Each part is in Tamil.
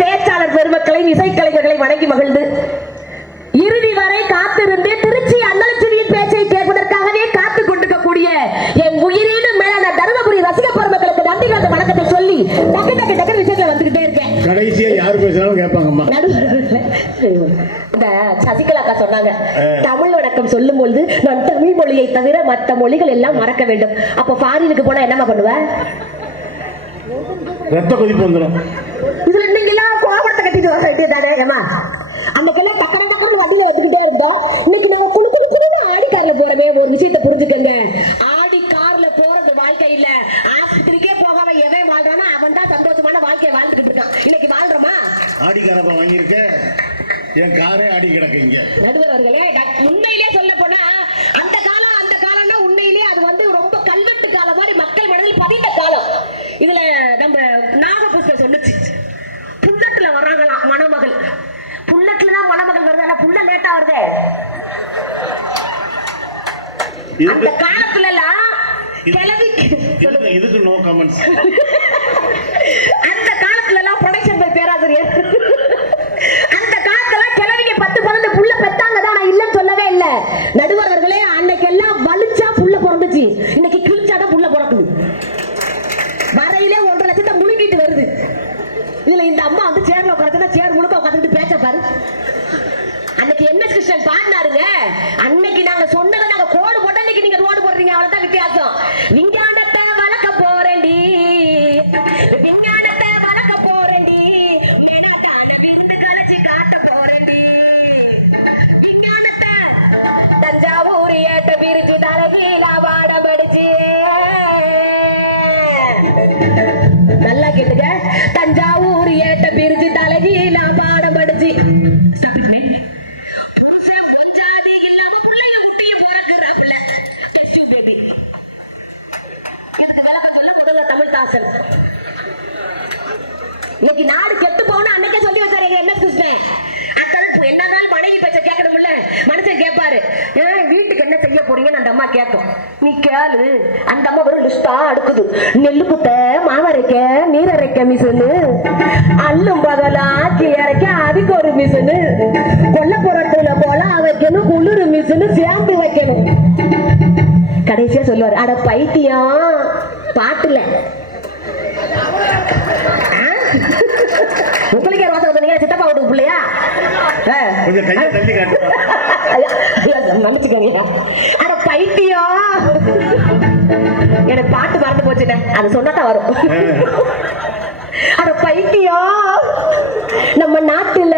பேச்சாளர் பெருமக்களை இசைக்கலைஞர்களை வணங்கி மகிழ்ந்து இறுதி வரை காத்திருந்து திருச்சி அன்னலட்சுமியின் பேச்சை கேட்பதற்காகவே காத்துக் கொண்டிருக்கக்கூடிய என் உயிரினும் மேலான தருமபுரி ரசிக பெருமக்களுக்கு நன்றி கலந்த வணக்கத்தை சொல்லி டக்கு டக்கு டக்கு விஷயத்துல வந்துகிட்டே இருக்கேன். கடைசியா யார் பேசுறாலும் கேட்பாங்கம்மா. இந்த சசிகலா அக்கா சொன்னாங்க தமிழ் வணக்கம் சொல்லும் பொழுது நான் தமிழ் மொழியை தவிர மற்ற மொழிகள் எல்லாம் மறக்க வேண்டும். அப்ப ஃபாரினுக்கு போனா என்னம்மா பண்ணுவ? ரத்த கொதிப்பு வந்துடும் இதுல நீங்க எல்லாம் கோபத்தை கட்டிட்டு வர வேண்டியதானே ஏமா அன்னைக்கெல்லாம் டக்கர டக்கரன்னு வண்டியில வந்துகிட்டே இருந்தோம். இன்னைக்கு நாங்க குழு குழு குழுன்னு ஆடி கார்ல போறவே ஒரு விஷயத்தை புரிஞ்சுக்கங்க. ஆடி கார்ல போறது வாழ்க்கை இல்ல. ஆஸ்பத்திரிக்கே போகாம எவன் வாழ்றானோ அவன் தான் சந்தோஷமான வாழ்க்கையை வாழ்ந்துகிட்டு இருக்கான். இன்னைக்கு வாழ்றோமா? ஆடி கரப்பை வாங்கியிருக்கேன். என் காரே ஆடி கிடக்கு இங்க. நடுவர் அவர்களே உண்மையிலே சொல்ல போனா அந்த காலம் அந்த காலம்னா உண்மையிலே அது வந்து ரொம்ப கல்வெட்டு காலம் மாதிரி மக்கள் மனதில் பதிந்த காலம் இதுல நம்ம நாகபுஷ்பம் சொல்லுச்சு. புல்லட்ல வர்றாங்களாம் மணமகள்? புல்லட்ல தான் மணமகள் வருது ஆனா புல்ல லேட்டா வருது. அந்த காலத்துல எல்லாம் இதுக்கு நோ கமெண்ட்ஸ் அந்த காலத்துல எல்லாம் ப்ரொடக்ஷன் பை பேராசிரியர் அந்த காலத்துல கிழவிங்க பத்து பன்னெண்டு புள்ள பெத்தாங்க தான் நான் இல்லைன்னு சொல்லவே இல்ல நடுவர் அவர்களே அன்னைக்கு எல்லாம் வலிச்சா புள்ள பிறந்துச்சு இன்னைக்கு கிழிச்சாதான் புள்ள பிறக்குது வரையிலே ஒன்றரை லட்சத்தை முழுங்கிட்டு வருது இதுல இந்த அம்மா வந்து சேர்ல உட்காந்துன்னா சேர் முழுக்க உட்காந்துட்டு பேச்ச பாரு அன்னைக்கு என்ன கிருஷ்ணன் பாடினாருங்க? அன்னைக்கு இன்னைக்கு நாடு கெட்டு போகணும் அன்னைக்கே சொல்லி வச்சாரு. எங்க என்ன கிருஷ்ணன் என்னதான் மனைவி பேச்ச கேட்கணும்ல மனுஷன் கேட்பாரு ஏன் வீட்டுக்கு என்ன செய்ய போறீங்கன்னு அந்த அம்மா கேட்கும். நீ கேளு. அந்த அம்மா ஒரு லிஸ்டா அடுக்குது. நெல்லு குத்த மாவரைக்க நீரரைக்க மிஷினு அல்லும் பகலா அரைக்க அதுக்கு ஒரு மிஷினு கொல்லப்புறத்துல போல வைக்கணும் குளிர் மிஷினு சேர்ந்து வைக்கணும். கடைசியா சொல்லுவாரு அட பைத்தியம் பாட்டுல உங்களுக்கு யார் வாசகம் பண்ணீங்க சித்தப்பா வீட்டுக்கு பிள்ளையா ஆ. கொஞ்சம் கையை தள்ளி காட்டு ஐயா, மன்னிச்சுக்கோங்க அட பைத்தியம் எனக்கு பாட்டு மறந்து போச்சுட்டே அது சொன்னாதான் வரும். அட பைத்தியம் நம்ம நாட்டுல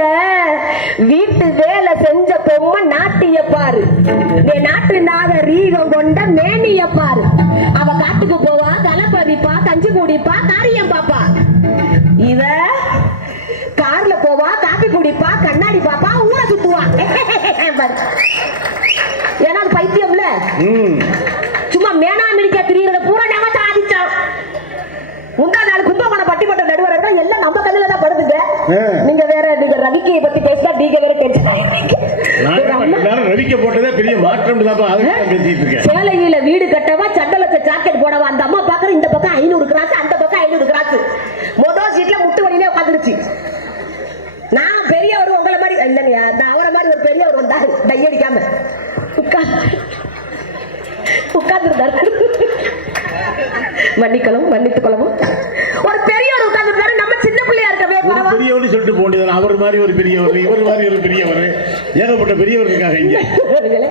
வீட்டு வேலை செஞ்ச பொம்மை நாட்டிய பாரு. நீ நாட்டு நாக ரீகம் கொண்ட மேனிய பாரு. அவ காட்டுக்கு போவா தளபதிப்பா கஞ்சி குடிப்பா காரியம் பாப்பா. இவ கார்ல போவா காப்பி குடிப்பா கண்ணாடி பாப்பா பாரு. ஏன்னா அது பைத்தியம்ல. சும்மா மேனா மிடிக்க திரியறத பூரா நம்ம சாதிச்சோம் முந்தா நாள் கும்பகோணம் பட்டிமன்ற நடுவரா எல்லாம் நம்ம கண்ணுல தான் படுதுங்க. நீங்க வேற நீங்க ரவிக்கையை பத்தி பேசினா நீங்க வேற டென்ஷன் எல்லாரும் ரவிக்க போட்டதே பெரிய மாற்றம் தான் தான் சேலையில வீடு கட்டவா சண்டலத்தை ஜாக்கெட் போடவா அந்த அம்மா பாக்குற இந்த பக்கம் ஐநூறு கிராஸ் அந்த பக்கம் ஐநூறு கிராஸ் மொதல் சீட்ல முட்டு வழியிலே உட்காந்துருச்சு நான் பெரியவர் உங்களை மாதிரி இல்லைங்க நான் அவரை மாதிரி ஒரு பெரியவர் வந்தாரு டை அடிக்காம உட்கார்ந்து உட்கார்ந்துருந்தாரு மன்னிக்கணும் மன்னித்துக் கொள்ளவும். ஒரு பெரியவர் உட்கார்ந்துருந்தாரு நம்ம சின்ன பிள்ளையா இருக்கவே பெரியவர்னு சொல்லிட்டு போண்டியது அவர் மாதிரி ஒரு பெரியவர் இவர் மாதிரி ஒரு பெரியவர். ஏகப்பட்ட பெரியவர் இருக்காங்க இங்க அவர்களே,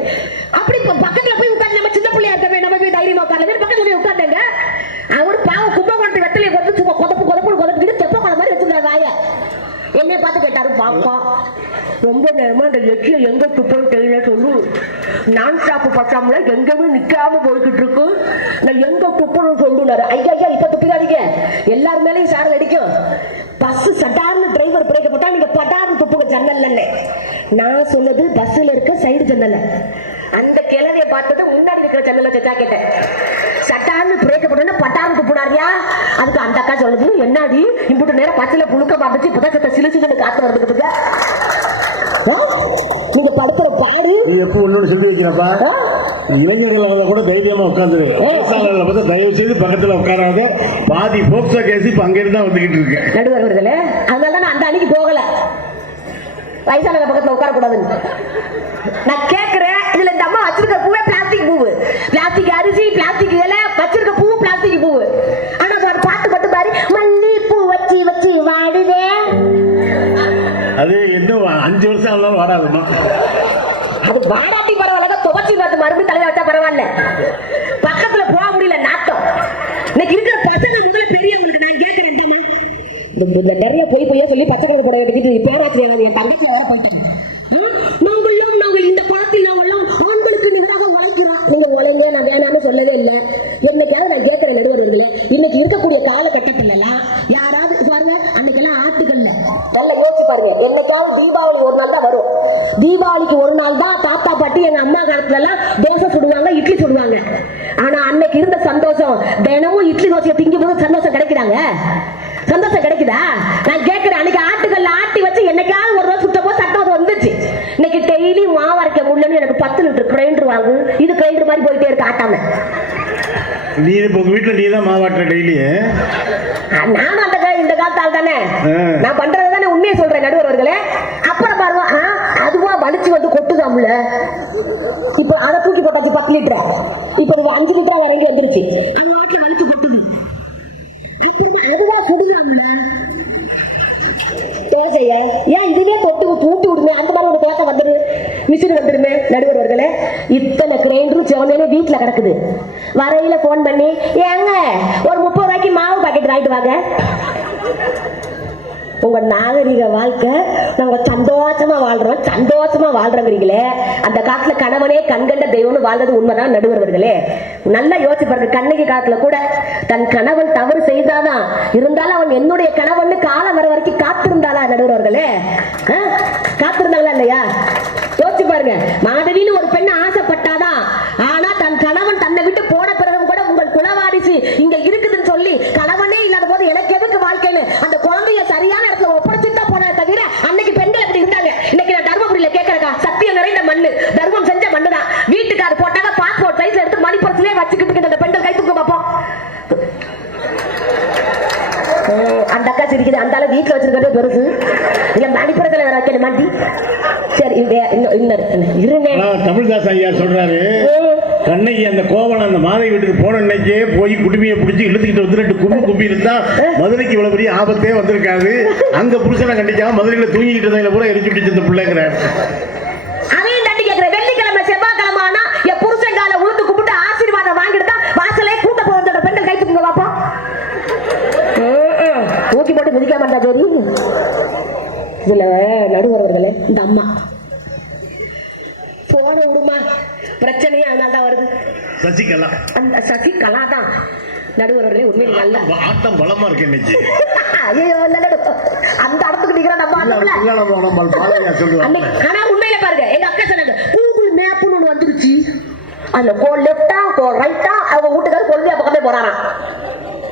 அப்படி இப்ப பக்கத்துல போய் உட்கார்ந்து நம்ம சின்ன பிள்ளையா இருக்கவே நம்ம போய் தைரியமா உட்கார்ந்து பக்கத்துல போய் உட்கார்ந்தேங்க அவர் பாவம் கும்பகோணத்து வெத்தலையை கொண்டு சும்மா கொதப்பு கொதப்பு கொதப்பிட்டு தெப்ப குளம் மாதிரி வச்சிருந்தாரு வாய என்னைய பார்த்து கேட்டாரு பாப்பா ரொம்ப நேரமா அந்த லட்சிய எங்க துப்பம் தெரியல சொல்லு. நான் ஸ்டாப் பத்தாமல எங்கேயுமே நிக்காம போய்கிட்டு இருக்கு. நான் எங்க துப்பணும் சொல்லுனாரு. ஐயா ஐயா இப்ப துப்பிடாதீங்க. எல்லார் மேலயும் சாரல் அடிக்கும். பஸ் சட்டார்னு டிரைவர் பிரேக் போட்டா நீங்க பட்டார்னு துப்புங்க ஜன்னல்ல நான் சொன்னது பஸ்ல இருக்க சைடு ஜன்னல்ல. அந்த கிழவிய பார்த்தது முன்னாடி இருக்கிற ஜன்னல சட்டா கேட்டேன். சட்டார்னு பிரேக் போட்டோன்னா துப்புனாரியா அதுக்கு அந்த அக்கா சொல்லுது என்னடி இம்புட்டு நேரம் பச்சையில புழுக்க பார்த்துச்சு இப்பதான் சத்த சிலு சிலுன்னு காத்து வருதுக்கு நீங்க படுத்துற பாடு. நீ எப்போ ஒண்ணு சொல்லி வைக்கிறப்பா? இளைஞர்கள் கூட தைரியமா உட்காந்துரு. வயசாளர்களை பார்த்தா தயவு செய்து பக்கத்துல உட்காராத. பாதி போக்சோ கேஸ் இப்ப அங்கிருந்து தான் வந்துகிட்டு இருக்கு. நடுவர் அவர்களே அதனால தான் நான் அந்த அன்னைக்கு போகல. வயசானவங்க பக்கத்துல உட்கார கூடாதுன்னு நான் கேக்குறேன். இதுல இந்த அம்மா வச்சிருக்க பூவே பிளாஸ்டிக் பூவு. பிளாஸ்டிக் அரிசி பிளாஸ்டிக் இலை வச்சிருக்க பூ பிளாஸ்டிக் பூவு ஆனா ஒரு பாட்டு மட்டும் பாரு மல்லி பூ வச்சு வச்சு வாடுதே. அது இன்னும் அஞ்சு வருஷம் ஆனாலும் வாடாதுமா அது வாடாட்டி பரவாயில்ல துவச்சி பார்த்து மறுபடியும் தலையில வச்சா பரவாயில்ல. பக்கத்துல போக முடியல நாட்டம் இன்னைக்கு இருக்கிற பசங்க முதல்ல பெரியவங்களுக்கு நான் கேட்கிறேன்? இந்த நிறைய போய் போய் சொல்லி பச்சை கலர் புடவை கட்டிட்டு பேராசிரியர் என் தங்கச்சி வேற போயிட்டேன் நாங்களும் நாங்கள் இந்த குளத்தில் நாங்களும் ஆண்களுக்கு நிகராக உழைக்கிறோம் நீங்க உழைங்க நான் வேணாம்னு சொல்லவே இல்லை என்னைக்காவது நான் கேட்கிறேன் நடுவர்களே இன்னைக்கு இருக்கக்கூடிய காலகட்டத்துல எல்லாம் யாராவது பாருங்க அன்னைக்கெல்லாம் ஆட்டுகள்ல நல்லா யோசிச்சு பாருங்க என்னைக்காவது தீபாவளி ஒரு நாள் தான் வரும் தீபாவளிக்கு ஒரு நாள் தான் தாத்தா பாட்டி எங்க அம்மா காலத்துல எல்லாம் தோசை சுடுவாங்க இட்லி சுடுவாங்க ஆனா அன்னைக்கு இருந்த சந்தோஷம் தினமும் இட்லி தோசையை திங்கும் போது சந்தோஷம் கிடைக்குதாங்க சந்தோஷம் கிடைக்குதா நான் கேட்கிறேன் அன்னைக்கு ஆட்டுக்கல்ல ஆட்டி வச்சு என்னைக்காவது ஒரு நாள் சுத்தப்போ சட்டம் வந்துச்சு இன்னைக்கு டெய்லி மாவு அரைக்க முடியலன்னு எனக்கு பத்து லிட்டர் கிரைண்டர் வாங்கு இது கிரைண்டர் மாதிரி போயிட்டே இருக்கு ஆட்டாம நீ இப்ப உங்க வீட்டுல நீ தான் மாவாட்டுற டெய்லி ஆ, நானும் அந்த கா- இந்த காலத்தால் தானே ஆ. நான் பண்றது தானே உண்மையை சொல்றேன் நடுவர்களே அப்புறம் பாருங்க ஆ, அதுவா வலிச்சு வந்து கொட்டுதாம்ல? இப்போ அதை தூக்கி போட்டாச்சு பத்து லிட்டர்? இப்போ இது அஞ்சு லிட்டரா வரைக்கும் வந்துருச்சு. அந்த வாட்டில் வலிச்சு கொட்டுது. அப்புறமா அதுவா சுடுதாம்ல தோசைய? ஏன் இதுவே தொட்டு ஊட்டி விடுமே? அந்த மாதிரி ஒரு தோசை வந்துரு மிஷின் வந்துருமே நடுவர்களே இத்தனை கிரைண்டரும் சிவனே வீட்டுல கிடக்குது. வரையில ஃபோன் பண்ணி ஏங்க ஒரு முப்பது ரூபாய்க்கு மாவு பாக்கெட் வாங்கிட்டு வாங்க. உங்கள் நாகரிக வாழ்க்கை நாங்கள் சந்தோஷமா வாழ்கிறோம் சந்தோஷமாக வாழ்கிறோங்கிறீங்களே அந்த காலத்தில் கணவனே கண்கண்ட தெய்வம்னு வாழ்றது உண்மைதான் நடுவர்களே நல்லா யோசிச்சு பாருங்க கண்ணகி காலத்தில் கூட தன் கணவன் தவறு செய்தாதான் இருந்தாலும் அவன் என்னுடைய கணவன் காலம் வர வரைக்கும் காத்திருந்தாளா நடுவர்களே காத்திருந்தாங்களா இல்லையா யோசிச்சு பாருங்க மாதவின்னு ஒரு பெண் ஆசைப்பட்டாதான் ஆனா தன் கணவன் தன்னை விட்டு போன பிறகும் கூட உங்கள் குலவாரிசு இங்க இருக்குதுன்னு சொல்லி கணவனே இல்லாத போது எனக்கு எதுக்கு வாழ்க்கைன்னு அந்த குழந்தைய சரியான இடத்துல ஒப்படைச்சுட்டா போனதை தவிர அன்னைக்கு பெண்கள் அப்படி இருந்தாங்க இன்னைக்கு நான் தர்மபுரியில கேட்கறக்கா சத்தியம் நிறைந்த மண்ணு தர்மம் செஞ்ச மண்ணு தான் வீட்டுக்காரர் போட்டாங்க பாஸ்போர்ட் சைஸ்ல எடுத்து மணி பர்ஸ்லயே வச்சுக்கிட்டு அந்த பெண்கள் கை தூக்க பார்ப்போம் ஹம், அந்த அக்கா சிரிக்குது அந்த ஆளு வீட்டுல வச்சிருக்கிறது பெருசு. இல்ல மணிப்புறத்துல வேற வைக்கணும் மாட்டி சரி ஆனா தமிழ்தாஸ் ஐயா சொல்றாரு கண்ணகி அந்த கோவலன் அந்த மாதை வீட்டுக்கு போன அன்னைக்கே போய் குடுமையை பிடிச்சி இழுத்துக்கிட்டு வந்து ரெண்டு கும்பி கும்பி இருந்தா மதுரைக்கு இவ்வளவு பெரிய ஆபத்தே வந்திருக்காது. அங்க புருஷனை கண்டிக்காம மதுரையில தூங்கிட்டு இருந்தவங்கள பூரா எரிச்சு பிடிச்சு பிள்ளைங்கிற. தூக்கி போட்டு மிதிக்க மாட்டா ஜோதி இதுல நடுவர்களே இந்த அம்மா. போன விடுமா பிரச்சனையே அதனால தான் வருது. சசிகலா. அந்த சசி கலா தான். நடுவர்களே உண்மையில நல்ல. ஆட்டம் பலமா இருக்கு இன்னைக்கு. ஐயோ. அந்த இடத்துக்கு நிக்கிற நம்ம ஆனா உண்மையில பாருங்க. எங்க அக்கா சொன்னாங்க கூகுள் மேப்னு ஒண்ணு வந்துருச்சு. அந்த கோ லெஃப்டா கோ ரைட்டா அவங்க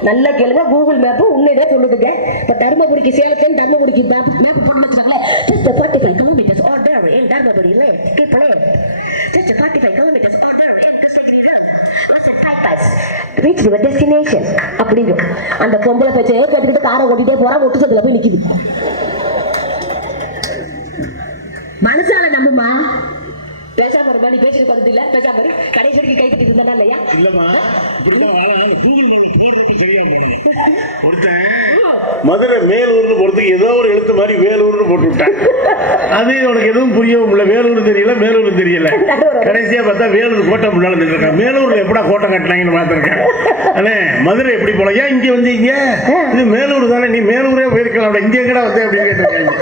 நல்ல கேளுங்க. கூகுள் மேப் உண்மையிலே சொல்லுதுங்க. இப்ப தருமபுரிக்கு சேலத்துல தருமபுரிக்கு மேப் மேப் போட்டு வச்சாங்களே just 45 kilometers. Or there in Dharmapuri left keep left just 45 kilometers. Or there in Krishnagiri left reach your destination அப்படின்னு அந்த பொம்பளை பேச்சையே கேட்டுக்கிட்டு காரை ஓட்டிட்டே போறா ஒட்டு சத்துல போய் நிக்குது. மனசால நம்புமா? பேசாம ஒரு மாதிரி பேசிட்டு போறது இல்ல பேசாம. கடைசி கை இருந்தா இல்லையா? இல்லம்மா. ஒருத்தன் மதுரை மேலூர்னு போறதுக்கு ஏதோ ஒரு எழுத்து மாதிரி வேலூர்னு போட்டு விட்டான் அது உனக்கு எதுவும் புரியவும் இல்லை. வேலூர் தெரியல மேலூர் தெரியல. கடைசியா பார்த்தா வேலூர் கோட்டை முன்னால நின்றுருக்கான் மேலூர்ல எப்படா கோட்டை கட்டினாங்கன்னு பார்த்துருக்கேன். அண்ணே மதுரை எப்படி போல? ஏன் இங்க வந்தீங்க? இது மேலூர் தானே. நீ மேலூரே போயிருக்கலாம். இங்க எங்கடா வந்தே அப்படின்னு கேட்டிருக்காங்க.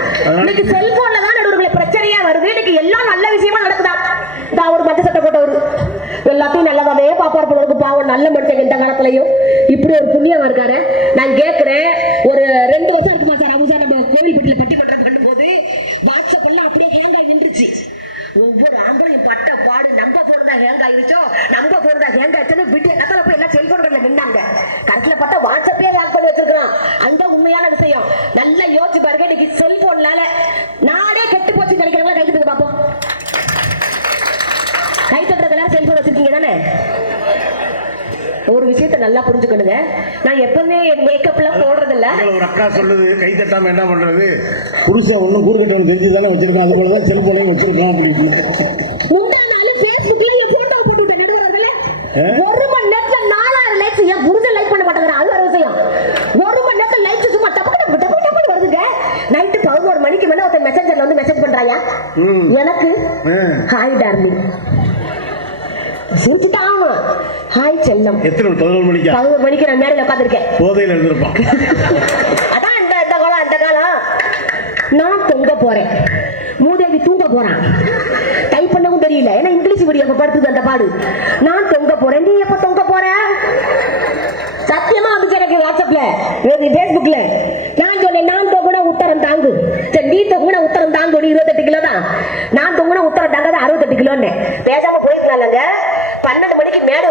இன்னைக்கு செல்போன்ல தான் பிரச்சனையா வருது. இன்னைக்கு எல்லாம் நல்ல விஷயமா நடக்குதா? இந்த ஒரு மஞ்சள் சட்டை போட்டவரு எல்லாத்தையும் நல்லதாவே பாப்பார் போல இருக்கு பாவம் நல்ல மனுஷன் இந்த காலத்துலயும். இப்படி ஒரு புண்ணியம் இருக்காரு. நான் கேட்கிறேன் ஒரு ரெண்டு வருஷம் இருக்குமா சார்? அவங்க சார் நம்ம கோவில்பட்டியில பட்டிமன்றம் பண்ணும்போது வாட்ஸ்அப் எல்லாம் அப்படியே ஹேங் ஆகி நின்றுச்சு ஒவ்வொரு ஆம்பளையும் பட்ட பாடு நம்ம போன் தான் ஹேங் ஆயிருச்சோ நம்ம போன் தான் ஹேங் ஆயிடுச்சுன்னு விட்டு கத்தல போய் எல்லாம் செல்போன்கள்ல நின்னாங்க கடைசியில பார்த்தா வாட்ஸ்அப்பே ஹேங் பண்ணி வச்சிருக்கான் அந்த உண்மையான விஷயம் நல்லா யோசிச்சு பாருங்க இன்னைக்கு செல்போன்னால நாடே கெட்டு போச்சுன்னு நினைக்கிறவங்களா கை தட்டுங்க பாப்போம் கை தட்டுறதுல செல்போன் வச்சிருக்கீங்க நல்லா புரிஞ்சுக்கணுங்க நான் எப்பவுமே மேக்கப் எல்லாம் போடுறது இல்ல ஒரு அக்கா சொல்லுது கை தட்டாம என்ன பண்றது புருஷன் ஒன்றும் கூறுகட்டவன் தெரிஞ்சு தானே வச்சிருக்கோம் அது போல தான் செல்போனையும் வச்சிருக்கோம் அப்படின்னு முந்தா நாள் Facebookல என் போட்டு நடுவர்களே. ஆ? ஒரு மணி நேரத்துல நாலாயிரம் likes என் புருஷன் like பண்ண மாட்டேங்கிறான். அது ஒரு விஷயம். ஒரு மணி நேரத்துல likes சும்மா டபக்கு டபக்கு டபக்கு டபக்குன்னு வருதுங்க. night 11 மணிக்கு மேல ஒருத்தன் messengerல வந்து message பண்றாயா? எனக்கு. Hi darling சிரிச்சுட்டான். ஹாய் செல்லம். எத்தனை பதினோரு மணிக்கா? பதினோரு மணிக்கு நான் மேடையில் உட்காந்துருக்கேன் போதையில் இருந்திருப்பான். அதான் இந்த இந்த காலம் அந்த காலம். நான் தொங்க போறேன். மூதேவி தூங்க போறான். டைப் பண்ணவும் தெரியல. ஏன்னா இங்கிலீஷ் மீடியம் படுத்துது அந்த பாடு. நான் தொங்க போறேன். நீ எப்ப தொங்க போற? சத்தியமா வந்துச்சு எனக்கு வாட்ஸ்அப்ல பேஸ்புக்ல நான் சொன்னேன் நான் தொங்குனா உத்தரம் தாங்கு. சரி நீ தொங்குனா உத்தரம் தாங்கு இருபத்தெட்டு கிலோ தான். நான் தொங்குனா உத்தரம் தாங்காத அறுபத்தெட்டு கிலோன்னு பேசாம போயிருக்கலாம்லங்க பன்னெண்டு மணிக்கு மேடை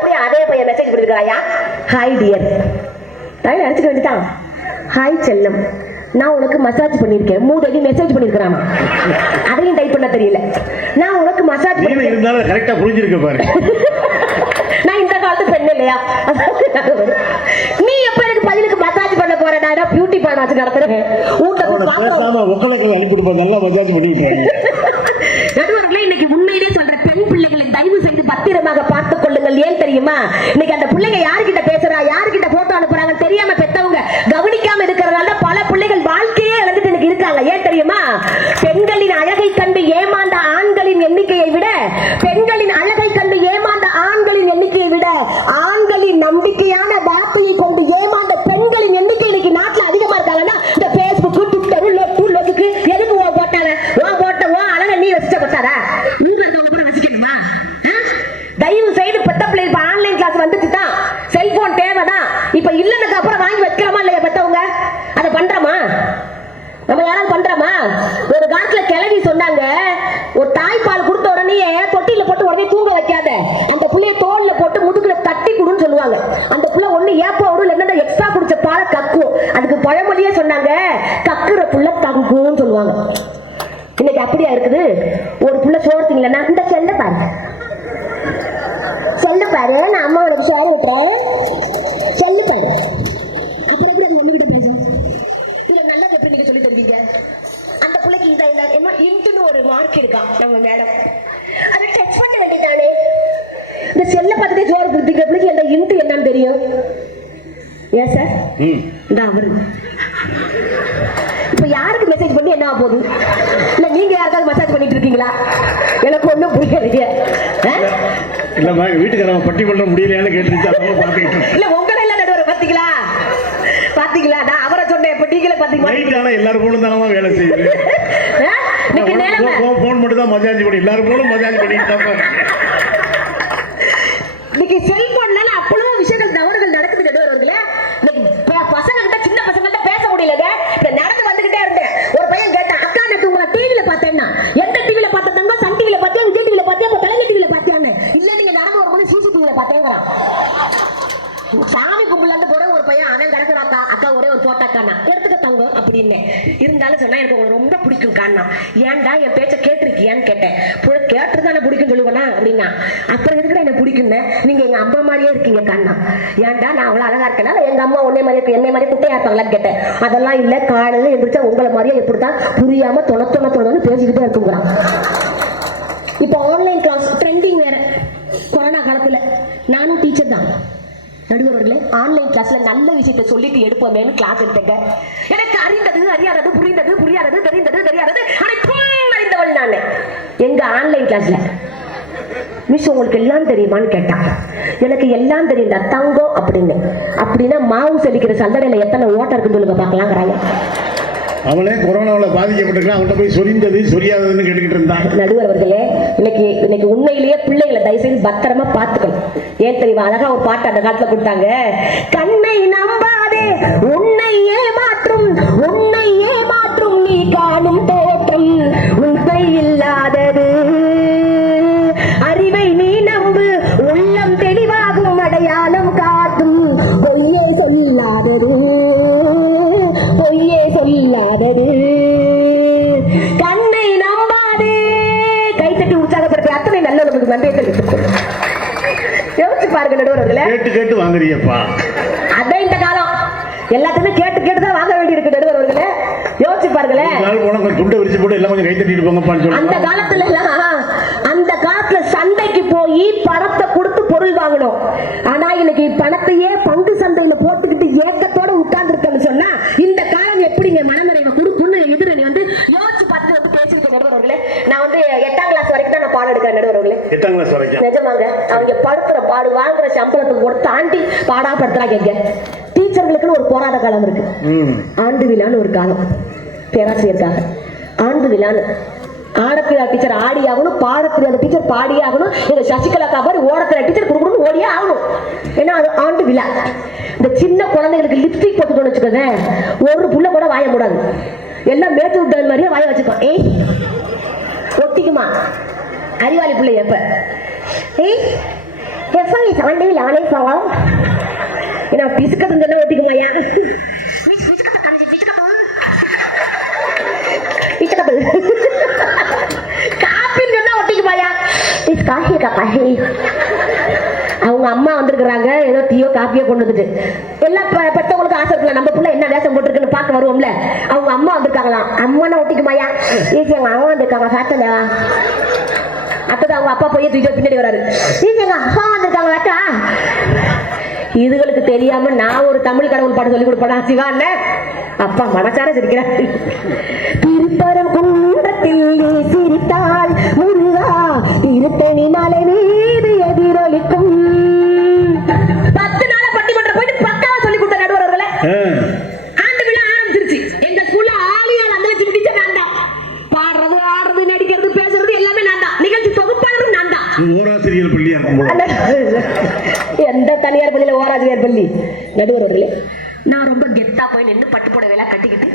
மறுபடியும் அதே பையன் மெசேஜ் பண்ணிருக்காயா ஹாய் டியர் தாய் அடிச்சுக்க வேண்டியதான் ஹாய் செல்லம். நான் உனக்கு மசாஜ் பண்ணியிருக்கேன். மூதேவி மெசேஜ் பண்ணியிருக்கிறாமா? அதையும் டைப் பண்ண தெரியல. நான் உனக்கு மசாஜ் பண்ணி இருந்தாலும் கரெக்டா புரிஞ்சிருக்க பாரு. நான் இந்த காலத்து பெண் இல்லையா? நீ எப்ப எனக்கு பதிலுக்கு மசாஜ் பண்ண போற? நான் பியூட்டி பார்லர் வச்சு நடத்துறேன். ஊட்ட பேசாம ஒக்கலக்கில் அனுப்பிட்டு நல்லா மசாஜ் பண்ணிட்டு நடுவர்களே இன்னைக்கு உண்மையிலே சொல்ற பெண் பிள்ளைகளை தயவு செய்து பத்திரமாக ஏன் தெரியுமா? இன்னைக்கு அந்த பிள்ளைங்க யாருக்கிட்ட பேசுறா? யாருக்கிட்ட போட்டோ அனுப்புறாங்கன்னு தெரியாம பெத்தவங்க கவனிக்காம இருக்கிறதால பல பிள்ளைகள் வாழ்க்கையே இழந்துட்டு இன்னைக்கு இருக்காங்க ஏன் தெரியுமா பெண்களின் அழகை கண்டு ஏமாந்த ஆண்களின் எண்ணிக்கையை விட பெண்களின் அழகை கண்டு ஏமாந்த ஆண்களின் எண்ணிக்கையை விட ஆண்களின் நம்பிக்கையான வார்த்தையை கொண்டு ஏமாந்த பெண்களின் எண்ணிக்கை இன்னைக்கு நாட்டுல அதிகமா இருக்காங்கன்னா இந்த பேஸ்புக் ட்விட்டர் லொட்டு லொட்டுக்கு எதுக்கு ஓ போட்டாங்க ஓ போட்ட ஓ அழக நீ ரசிச்ச பத்தாரா ஊர்ல இருக்கவங்க கூட ரசிக்கணுமா ஆ? தயவு செய்து பெத்த பிள்ளை இப்ப ஆன்லைன் கிளாஸ் வந்துட்டு தான் செல்போன் தேவைதான் இப்ப இல்லைன்னு அப்புறம் வாங்கி வைக்கிறோமா இல்லையா பெத்தவங்க? அதை பண்றோமா? நம்ம யாராவது பண்றோமா? ஒரு காலத்துல கிளவி சொன்னாங்க ஒரு தாய்ப்பால் கொடுத்த உடனே தொட்டியில போட்டு உடனே தூங்க வைக்காத. அந்த புள்ளைய தோல்ல போட்டு முதுகுல தட்டி கொடுன்னு சொல்லுவாங்க. அந்த புள்ள ஒண்ணு ஏப்ப விடும் இல்லைன்னா எக்ஸ்ட்ரா குடிச்ச பாலை கக்கும். அதுக்கு பழமொழியே சொன்னாங்க கக்குற புள்ள தங்கும்னு சொல்லுவாங்க. இன்னைக்கு அப்படியா இருக்குது? ஒரு புள்ள சோறு திங்கலன்னா இந்த செல்ல பாரு. செல்ல பாரு நான் அம்மா உனக்கு ஷேர் விட்டுறேன் செல்லு பாரு அப்புறம் எப்படி அது ஒண்ணுகிட்ட பேசும் இதுல நல்லது எப்படி நீங்க சொல்லி தருவீங்க அந்த பிள்ளைக்கு இந்த இந்த என்ன இன்ட்டுன்னு ஒரு மார்க் இருக்கா? நம்ம மேடம் அதை டச் பண்ண வேண்டியதானே இந்த செல்ல பார்த்துட்டே சோறு கொடுத்துக்கிற பிள்ளைக்கு அந்த இன்ட்டு என்னன்னு தெரியும்? ஏன் சார் இந்த அவரு. இப்ப யாருக்கு மெசேஜ் பண்ணி என்ன போகுது? இல்ல நீங்க யாருக்காவது மசாஜ் பண்ணிட்டு இருக்கீங்களா? எனக்கு ஒண்ணும் புரியலையே? இல்லம்மா எங்க வீட்டுக்காரங்க பட்டி பண்ண முடியலையான்னு அதனால பார்த்துக்கிட்டு. இல்ல உங்களை எல்லாம் நடுவர் பாத்தீங்களா? பாத்தீங்களா? நான் அவரை சொன்னேன் இப்ப நீங்களே எல்லாரும் போலும் தானமா வேலை செய்யுது. ஆ? இன்னைக்கு நிலைமை போன் மட்டும் தான் மசாஜ் பண்ணி எல்லாரும் போலும் மசாஜ் பண்ணிட்டு தான் இருக்காங்க. இன்னைக்கு செல்போன்ல அவ்வளவு விஷயங்கள் தவறுகள் நடக்குது நடுவர்களே இன்னைக்கு ப- பசங்க கிட்ட சின்ன பசங்க கிட்ட பேச முடியலங்க இப்ப நடந்து வந்துகிட்டே இருந்தேன் ஒரு பையன் கேட்டான் அக்கா நேத்து உங்களை டிவில பார்த்தேன்னா எந்த டிவில பார்த்ததாங்க சன் டிவில பார்த்தியா விஜய் டிவில பார்த்தியா அப்ப கலைஞர் டிவில பார்த்தியான்னு இல்ல நீங்க நடந்து வரும்போது சிசிடிவில பார்த்தேங்கிறான் சாமி கும்பலாந்து போற ஒரு பையன் அவன் கிடக்குறாக்கா அக்கா ஒரே ஒரு போட்டோ காணா எடுத்துக்க தங்கம் அப்படின்னு இருந்தாலும் சொன்னா எனக்கு உங்களை ரொம்ப பிடிக்கும் காணா ஏன்டா என் பேச்ச கேட்டிருக்கியான்னு கேட்டேன். புள்ள கேட்டுதானே பிடிக்கும் சொல்லுவேனா அப்படின்னா. அப்புறம் இருக்கிற என்ன பிடிக்குன்னு நீங்க எங்க அம்மா மாதிரியே இருக்கீங்க கண்ணா ஏன்டா நான் அவ்வளவு அழகா இருக்கனால எங்க அம்மா உன்னை மாதிரி என்னை மாதிரி குட்டையா இருப்பாங்களான்னு கேட்டேன். அதெல்லாம் இல்ல காலையில எந்திரிச்சா உங்களை மாதிரியே எப்படிதான் புரியாம தொலை தொலை தொலைன்னு பேசிக்கிட்டே இருக்குங்கிறான் இப்போ ஆன்லைன் கிளாஸ் ட்ரெண்டிங் வேற. கொரோனா காலத்துல. நானும் நடுவர்களே ஆன்லைன் கிளாஸ்ல நல்ல விஷயத்தை சொல்லிட்டு எடுப்போமேனு கிளாஸ் எடுத்தங்க. எனக்கு அறிந்தது அறியாதது புரிந்தது புரியாதது தெரிந்தது தெரியாதது அனைத்தும் அறிந்தவள் நான். எங்க ஆன்லைன் கிளாஸ்ல மிஸ் உங்களுக்கு எல்லாம் தெரியுமான்னு கேட்டா எனக்கு எல்லாம் தெரியும்டா தங்கம் அப்படின்னு. அப்படின்னா மாவு செலிக்கிற சந்தடையில எத்தனை ஓட்டம் இருக்குன்னு சொல்லுங்க பார்க்கலாங்கிறாங்க. அவளே கொரோனாவில் பாதிக்கப்பட்டிருக்கா அவன்கிட்ட போய் சொரிந்தது சொரியாததுன்னு கேட்டுக்கிட்டு இருந்தான் நடுவர் அவர்களே இன்னைக்கு இன்னைக்கு உண்மையிலேயே பிள்ளைகளை தயவுசெய்து பத்திரமா பார்த்துக்கணும். ஏன் தெரியுமா? அழகா ஒரு பாட்டு அந்த காலத்துல கொடுத்தாங்க. கண்ணை நம்பாதே உன்னை ஏமாற்றும் உன்னை ஏமாற்றும் நீ காணும் தோற்றம் உண்மை இல்லாதது சொல்லாதது கண்ணை நம்பாதே. கைத்தட்டி உற்சாகப்படுத்தி அத்தனை நல்லவர்களுக்கு நன்றியை தெரிவித்துக் கொள்கிறேன். யோசிச்சு பாருங்க நடுவர்களே கேட்டு கேட்டு வாங்குறியப்பா அதான் இந்த காலம். எல்லாத்தையுமே கேட்டு கேட்டு தான் வாங்க வேண்டி இருக்கு நடுவர்களே யோசிச்சு பாருங்களேன். கொஞ்சம் துண்டை விரிச்சு போட்டு எல்லாம் கொஞ்சம் கை தட்டிட்டு போங்கப்பான்னு அந்த காலத்துல அந்த காலத்துல சந்தைக்கு போய் பணத்தை கொடுத்து பொருள் வாங்கணும். ஆனா இன்னைக்கு பணத்தையே பங்கு சந்தையில போட்டுக்கிட்டு ஏக்கத்தோட உட்கார்ந்து சொன்னா இந்த காலம் எப்படிங்க மனநிறைவை கொடுக்கும்னு எதிரணி வந்து யோசிச்சு பார்த்துட்டு வந்து பேசியிருக்கேன் நடுவர்களே நான் வந்து எட்டாம் கிளாஸ் வரைக்கும் தான் நான் பாடம் எடுக்கிறேன் நடுவர்களே எட்டாம் கிளாஸ் வரைக்கும். நிஜமாங்க அவங்க படுத்துற பாடு வாங்குற சம்பளத்துக்கு கூட தாண்டி பாடா படுத்துறாங்க டீச்சர்களுக்குன்னு ஒரு போராட்ட காலம் இருக்கு. ஆண்டு விழான்னு ஒரு காலம். பேராசிரியருக்காக. ஆண்டு விழான்னு. ஆடப்பிரியா டீச்சர் ஆடி ஆகணும் பாடப்பிரியா அந்த டீச்சர் பாடியே ஆகணும். எங்க சசிகலாக்கா மாதிரி ஓடப்பிரியா டீச்சர் குடுக்கணும் ஓடியே ஆகணும். ஏன்னா அது ஆண்டு விழா. இந்த சின்ன குழந்தைகளுக்கு லிப்ஸ்டிக் போட்டுக்கணும்னு வச்சுக்கோங்க ஒரு புள்ள கூட வாய கூடாது எல்லாம் மேட்டு விட்டது மாதிரியே வாய வச்சுக்கோ ஏய் ஒட்டிக்குமா? அறிவாளி பிள்ளை எப்ப? ஏய் எப்ப நீ ஆண்டு விழானே போவோம் ஏன்னா பிசுக்கத்துன்னு சொன்னா ஒட்டிக்குமாயா காப்பின்னு சொன்னா ஒட்டிக்குமாயா இஸ் காஃபி காஃபி அவங்க அம்மா வந்திருக்கிறாங்க ஏதோ டீயோ காப்பியோ கொண்டு வந்துட்டு. எல்லாம் பெ- பெத்தவங்களுக்கு ஆசை இருக்குல்ல நம்ம பிள்ளை என்ன வேஷம் போட்டுருக்குன்னு பார்க்க வருவோம்ல. அவங்க அம்மா வந்திருக்காங்களாம். அம்மானா ஒட்டிக்குமாயா ஏசி எங்க அம்மா வந்திருக்காங்க சாத்தலையா அப்பதான் அவங்க அப்பா போய் தூக்கி பின்னாடி வராரு. ஏசி எங்க அப்பா வந்திருக்காங்க வாட்டா இதுகளுக்கு தெரியாம நான் ஒரு தமிழ் கடவுள் பாட்டு சொல்லி கொடுப்பேன்? சிவா இல்ல? அப்பா மனசார சிரிக்கிறார். திருப்பரம் குன்றத்தில் நீ சிரித்தால் முருகா. திருத்தணி மலை மீது எதிரொலிக்கும். பத்து நாள பட்டிமன்றம் போயிட்டு பக்காவா சொல்லி கொடுத்த நடுவர்களே ஆ. ஓராசிரியர் பள்ளி எந்த தனியார் பள்ளியில ஓராசிரியர் பள்ளி? நடுவர் அவர்களே நான் ரொம்ப கெத்தா போய் நின்று பட்டு புடவைலாம் கட்டிக்கிட்டு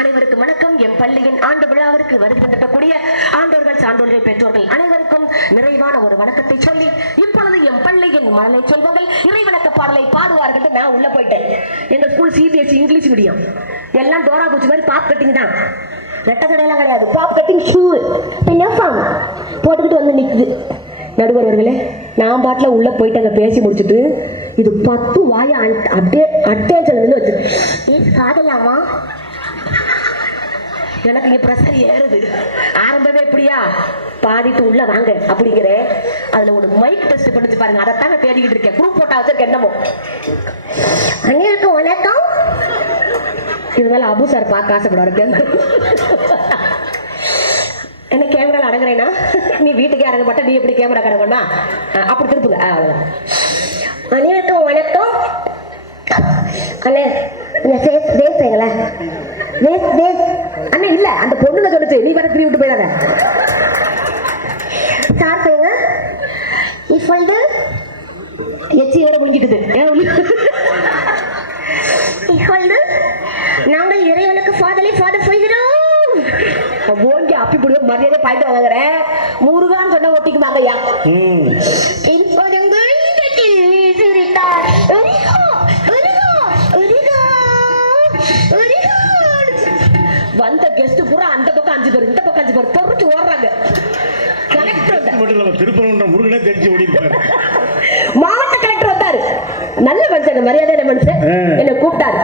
அனைவருக்கும் வணக்கம். என் பள்ளியின் ஆண்டு விழாவிற்கு வருகின்றக்கூடிய ஆண்டோர்கள் சான்றோர்கள் பெற்றோர்கள் அனைவருக்கும் நிறைவான ஒரு வணக்கத்தை சொல்லி இப்பொழுது என் பள்ளியின் மழலை செல்வங்கள் இறைவணக்க பாடலை பாடுவார்கள் நான் உள்ள போயிட்டேன். எங்க ஸ்கூல் சிபிஎஸ்சி இங்கிலீஷ் மீடியம் எல்லாம் டோரா பூச்சி மாதிரி பாப் கட்டிங் தான். ரெட்டை கடையெல்லாம் கிடையாது. பாப் கட்டிங் ஷூ பின்னஃபார்ம் போட்டுக்கிட்டு வந்து நிற்குது நடுவர் அவர்களே நான் பாட்டில் உள்ளே போயிட்டு அங்கே பேசி முடிச்சுட்டு இது பத்து வாய அப்படியே அட்டேஜன் வச்சு காதலாமா எனக்கு இங்கே ப்ரெஷர் ஏறுது. ஆரம்பமே எப்படியா பாடிட்டு உள்ள வாங்க அப்படிங்கிறேன் அதுல ஒரு மைக் டெஸ்ட் பண்ணிச்சு பாருங்க. அதைத்தாங்க தேடிக்கிட்டு இருக்கேன். குரூப் போட்டா வச்சிருக்க என்னமோ. அண்ணனுக்கு வணக்கம். இது அபு சார் பார்க்க ஆசைப்படுவாரு என்ன கேமரா அடங்குறேனா நீ வீட்டுக்கே அடங்க மாட்டா நீ எப்படி கேமரா கடங்கண்ணா அப்படி திருப்புங்க. அனைவருக்கும் வணக்கம் அண்ணே இந்த அண்ணே இல்ல அந்த சொல்லுச்சு நீ வர திரும்பி விட்டு போயிடாத. முடிஞ்சிட்டுது நாங்கள் இறைவனுக்கு ஃபாதலை ஃபாதர் செய்கிறோம் ஓங்கி அப்பி புடுவ மரியாதை பாயிட்டு வாங்குறேன். முருகான்னு சொன்னா ஒட்டிக்குமாங்க ஐயா. வந்த கெஸ்ட் பூரா அந்த பக்கம் அஞ்சு பேர் இந்த பக்கம் அஞ்சு பேர் பொறுத்து ஓடுறாங்க. திருப்பரங்குன்ற முருகனே தெரிஞ்சு மாவட்ட கலெக்டர் வந்தாரு. நல்ல மனுஷன் மரியாதையான மனுஷன். என்ன கூப்பிட்டாரு.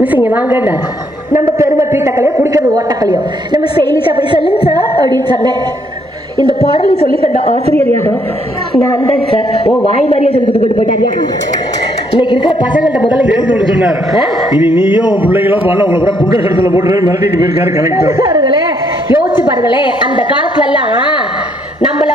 மிஸ் இங்க வாங்க நம்ம பெருமை பீத்தக்கலையோ குடிக்கிறது ஓட்டக்கலையோ. நம்ம ஸ்டைலிஷா போய் சொல்லுங்க அப்படின்னு சொன்னேன் இந்த பாடலை சொல்லி தந்த ஆசிரியர் யாரோ? நான் தான் சார் ஓ வாய் மாதிரியே சொல்லி கொடுத்துட்டு போயிட்டாரியா? இன்னைக்கு இருக்கிற பசங்கள்ட்ட முதல்ல விட சொன்னார்? இனி நீயும் பிள்ளைங்களும் பண்ண உங்களை பூரா குண்டர் சடத்துல போட்டு மிரட்டிட்டு போயிருக்காரு கலெக்டர் பாருங்களே யோசிச்சு பாருங்களே அந்த காலத்துல எல்லாம் நம்மள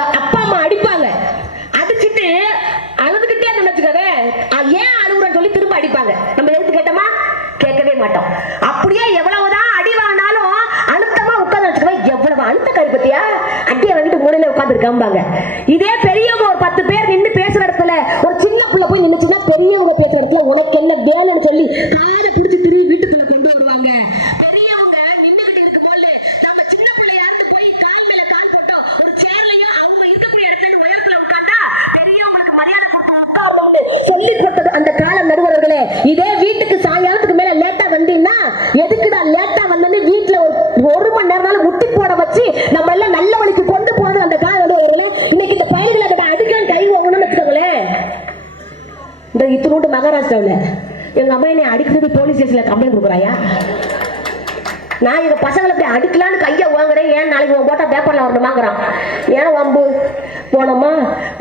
அடியை உட்காந்துருக்காம்பாங்க இதே பெரியவங்க ஒரு பத்து பேர் நின்று பேசுற இடத்துல ஒரு சின்ன பிள்ளை போய் நின்றுச்சுன்னா பெரியவங்க பேசுற இடத்துல உனக்கு என்ன வேலைன்னு சொல்லி காதை பிடிச்சி திரும்பி வீட்டுக்குள்ள கொண்டு வருவாங்க. பெரியவங்க நம்ம சின்ன போய் கால் மேல கால் போட்டோம். ஒரு அவங்க இருக்கக்கூடிய இடத்துல உயரத்துல பெரியவங்களுக்கு மரியாதை கொடுத்து உட்காரணும்னு சொல்லி கொடுத்தது அந்த காலம் நடுவர்களே. இதே வீட்டுக்கு சாயம் மேல லேட்டா வந்தீங்கன்னா எதுக்குடா லேட்டா வந்தோன்னு வீட்டுல ஒரு ஒரு மணி நேரம் முட்டி போட வச்சு நம்ம எல்லாம் நல்ல வழிக்கு கொண்டு போறது அந்த காலம் நடுவர்களே இன்னைக்கு இந்த பயணிகளை கிட்ட அடிக்கலாம் கை வாங்கணும்னு வச்சுக்கோங்களேன் இத்தனோண்டு மகாராஷ்டிராவில் எங்க அம்மா என்னை அடிக்கிறது போலீஸ் ஸ்டேஷன்ல கம்ப்ளைண்ட் கொடுக்குறாயா நான் எங்க பசங்களை போய் அடிக்கலான்னு கையை வாங்குறேன். ஏன் நாளைக்கு உன் போட்டா பேப்பர்ல வரணுமாங்கிறான். ஏன் வம்பு? போனோமா?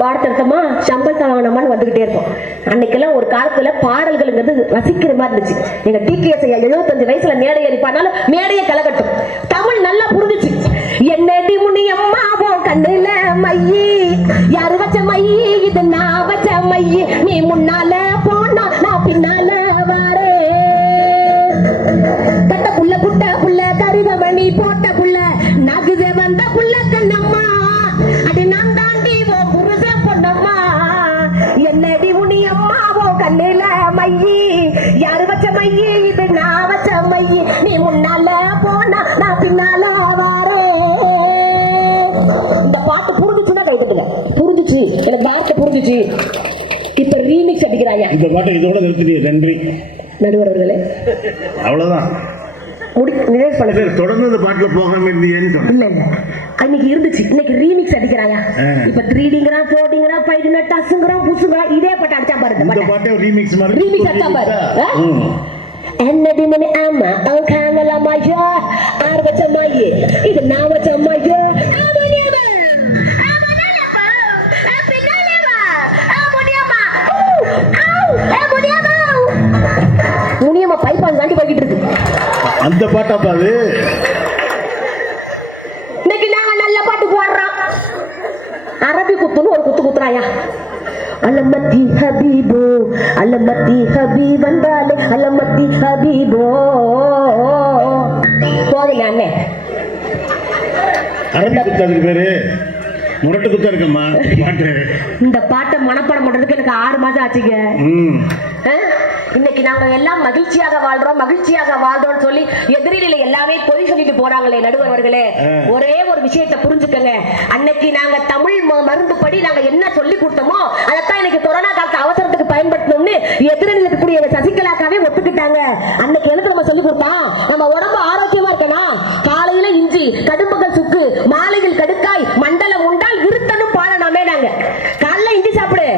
பாடத்தை எடுத்தோமா? சம்பளத்தை வாங்கினோமான்னு வந்துகிட்டே இருப்போம். அன்னைக்கெல்லாம் ஒரு காலத்துல பாடல்கள்ங்கிறது ரசிக்கிற மாதிரி இருந்துச்சு. எங்கள் டிகேஎஸ் ஐயா எழுபத்தஞ்சு வயசுல மேடை ஏறிப்பானாலும் மேடையை கலகட்டும் தமிழ் நல்லா புரிஞ்சிச்சு. என்னடி முனியம்மா போ கண்ணுல புரிஞ்சுச்சு இப்ப ரீமிக்ஸ் அடிக்கிறாயா இந்த பாட்டை இதோட நிறுத்திட்டீங்க நன்றி. நடுவர் அவர்களே அவ்வளவுதான். முடி நிறைவு பண்ண. சரி, தொடர்ந்து இந்த பாட்டுல போகாம இருந்தீங்கன்னு சொன்னேன் இல்ல இல்ல. அன்னைக்கு இருந்துச்சு. இன்னைக்கு ரீமிக்ஸ் அடிக்கிறாயா. இப்ப த்ரீடிங்கிறான் ஃபோர்டிங்கிறான் ஃபைவ்டிங்கிறா டஸ்ங்கிறான் புசுங்கிறான் இதே பாட்டு அடிச்சா பாரு இந்த இந்த பாட்டை. பாட்டை ரீமிக்ஸ் மாதிரி Remix அடிச்சா பாரு. என்னடி மணி? ஆமா. அவன் ஆறு வச்ச அம்மாயி இது நான் வச்ச அந்த பாட்டாப்பா அது? இன்னைக்கு நாங்க நல்ல பாட்டு போடுறோம். அரபி குத்துன்னு ஒரு குத்து குத்துறாயா? அலமத்தி ஹபீபோ அலமத்தி ஹபீ வந்தாலே அலமத்தி ஹபீபோ. போதுங்க அண்ணே அரபி குத்து அதுக்கு பேரு. முரட்டு குத்தா இருக்கம்மா பாட்டு. இந்த பாட்டை மனப்பாடம் பண்றதுக்கு எனக்கு ஆறு மாசம் ஆச்சுங்க? இன்னைக்கு நாங்க எல்லாம் மகிழ்ச்சியாக வாழ்றோம் மகிழ்ச்சியாக வாழ்றோம் சொல்லி எதிரில எல்லாமே பொய் சொல்லிட்டு போறாங்களே நடுவர்களே ஒரே ஒரு விஷயத்தை புரிஞ்சுக்கங்க. அன்னைக்கு நாங்க தமிழ் மருந்து படி நாங்க என்ன சொல்லி கொடுத்தோமோ அதைத்தான் இன்னைக்கு கொரோனா காலத்து அவசரத்துக்கு பயன்படுத்தணும்னு எதிரில் இருக்கக்கூடிய சசிகலாக்காவே ஒத்துக்கிட்டாங்க. அன்னைக்கு எழுத்து நம்ம சொல்லி கொடுத்தோம். நம்ம உடம்பு ஆரோக்கியமா இருக்கணும். காலையில இஞ்சி கடும்பகல் சுக்கு மாலையில் கடுக்காய் மண்டலம் உண்டால் இருத்தனும் பாடணாமே நாங்க காலைல இஞ்சி சாப்பிடு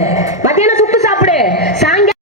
மத்தியானம் சுக்கு சாப்பிடு சாயங்காலம்